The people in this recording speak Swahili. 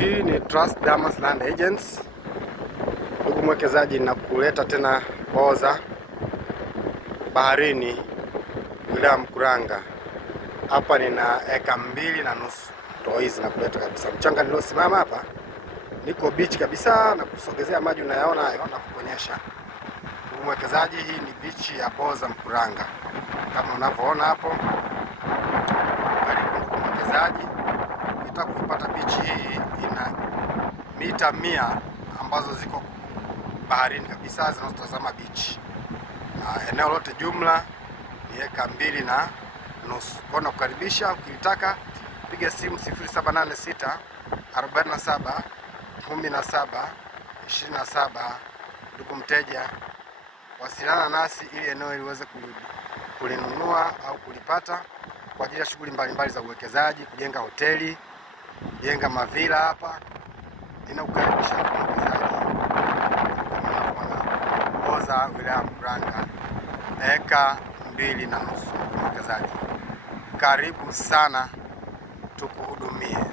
Hii ni Trust Damas Land Agents. Ndugu mwekezaji, na kuleta tena Boza baharini, wilaya Mkuranga. Hapa nina eka 2.5 ndio hizi na kuleta kabisa. Mchanga niliosimama hapa niko beach kabisa, na kusogezea maji unayaona hayo na kukuonyesha. Ndugu mwekezaji, hii ni beach ya Boza Mkuranga kama unavyoona hapo. Karibu ndugu mwekezaji. Ukitaka kupata beach hii ina mita 100 ambazo ziko baharini kabisa zinazotazama beach, na eneo lote jumla ni eka 2.5. Kwa nakukaribisha, ukitaka piga simu 0786 47 17 27. Ndugu mteja, wasiliana nasi ili eneo liweze kulinunua au kulipata kwa ajili ya shughuli mbalimbali za uwekezaji, kujenga hoteli, kujenga mavila. Hapa ninakukaribisha mwekezaji. Boza wilaya Mkuranga, eka 2.5 mwekezaji. Karibu sana, tukuhudumie.